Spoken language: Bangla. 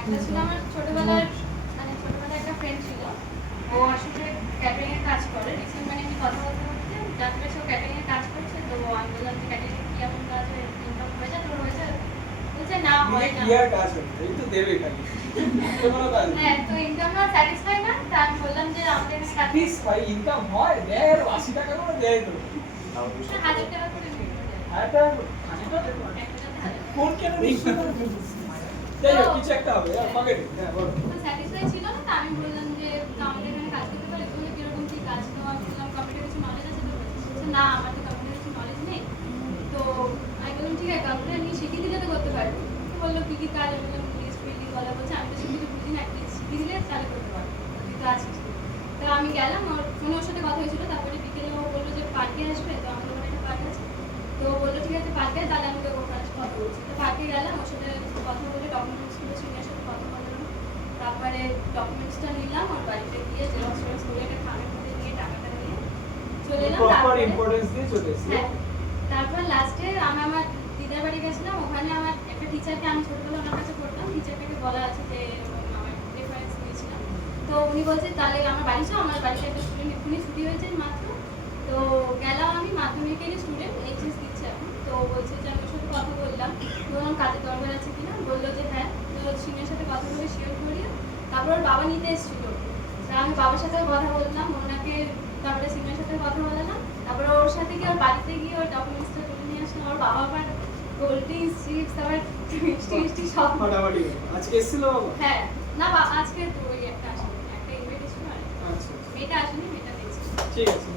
একটা ছিল আমার ছোটবেলার মানে ছোটবেলায় একটা ফ্রেন্ড ছিল, ও আসলে ক্যাটারিং এর কাজ করে। রিসেন্ট মানে আমি কথা বলতে বলতে জানতে পারছি ও ক্যাটারিং এর কাজ করছে। তো আমি বললাম যে ক্যাটারিং এর কি এমন কাজ হয়, ইনকাম হয়ে যায়? তোর হয়েছে? বলছে না হয় না। ইয়ার কাজ হবে এই তো দেবে খালি কোনো কাজ হ্যাঁ, তো ইনকাম না স্যাটিসফাই না। তা আমি বললাম যে আমাদের এখানে কাজ প্লিজ ভাই ইনকাম হয় দেয় 80 টাকা করে দেয় তো 1000 টাকা করে নিয়ে আরেকটা কোন কেন নিশ্চয় যাই হোক কিছু একটা হবে আমাকে হ্যাঁ বলো স্যাটিসফাই ছিল না। তা আমি বললাম যে তো আমাদের এখানে কাজ করতে পারি। বলে কিরকম কি কাজ? তো আমি বললাম কম্পিউটার কিছু নলেজ আছে? তো বলছে না আমার তো কম্পিউটার কিছু নলেজ নেই। তো আমি বললাম ঠিক আছে, কম্পিউটার নিয়ে শিখিয়ে দিলে তো করতে পারবো। তো বললো কি কি কাজ? আমি বললাম লিস্ট বিল্ডিং বলা। বলছে আমি তো সব কিছু বুঝি না, একটা শিখিয়ে দিলে তাহলে করতে পারবো, তুই তো আছিস। তো আমি গেলাম, ফোনে ওর সাথে কথা হয়েছিল। তারপরে বিকেলে ও বললো যে পার্কে আসবে। তো আমাদের ওখানে একটা পার্ক আছে। তো বললো ঠিক আছে পার্কে, তাহলে আমি তোকে ওখানে কথা বলছি। তো পার্কে গেলাম, ওর সাথে কথা বলে ডকুমেন্টসগুলো সিনিয়র সাথে কথা বললাম। তারপরে ডকুমেন্টসটা নিলাম, ওর বাড়িতে গিয়ে জেরক্স টেরক্স করে একটা খামের মধ্যে নিয়ে টাকাটা নিয়ে চলে এলাম। প্রপার তারপরে ইম্পর্টেন্স দিয়ে চলে এসেছি হ্যাঁ, তারপর লাস্টে আমি আমার দিদার বাড়ি গেছিলাম। ওখানে আমার একটা টিচারকে, আমি ছোটবেলা ওনার কাছে পড়তাম, টিচারটাকে বলা আছে যে আমার রেফারেন্স নিয়েছিলাম। তো উনি বলছে তাহলে আমার বাড়ি যাও, আমার বাড়িতে একটা স্টুডেন্ট এক্ষুনি ছুটি হয়েছে মাত্র। তো গেলাম, আমি মাধ্যমিকেরই স্টুডেন্ট, এইচএস দিচ্ছে এখন। তো বলছে যে আমি ওর সাথে কথা বললাম, বললাম কাজের দরকার আছে কিনা। বললো যে হ্যাঁ। তো সিনিয়র সাথে কথা বলে শিওর করিয়ে তারপর ওর বাবা নিতে এসেছিল। তা আমি বাবার সাথে কথা বললাম, ওনাকে তারপরে সিনিয়র সাথে কথা বললাম। তারপরে ওর সাথে গিয়ে ওর বাড়িতে গিয়ে ওর ডকুমেন্টসটা তুলে নিয়ে আসলাম। ওর বাবা আবার কোল্ড ড্রিঙ্কস চিপস আবার মিষ্টি মিষ্টি সব ফাটাফাটি আজকে এসেছিল বাবা হ্যাঁ না আজকে তো ওই একটা আসেনি, একটা ইনভাইটেশন আর আচ্ছা মেয়েটা আসেনি, মেয়েটা দেখছি। ঠিক আছে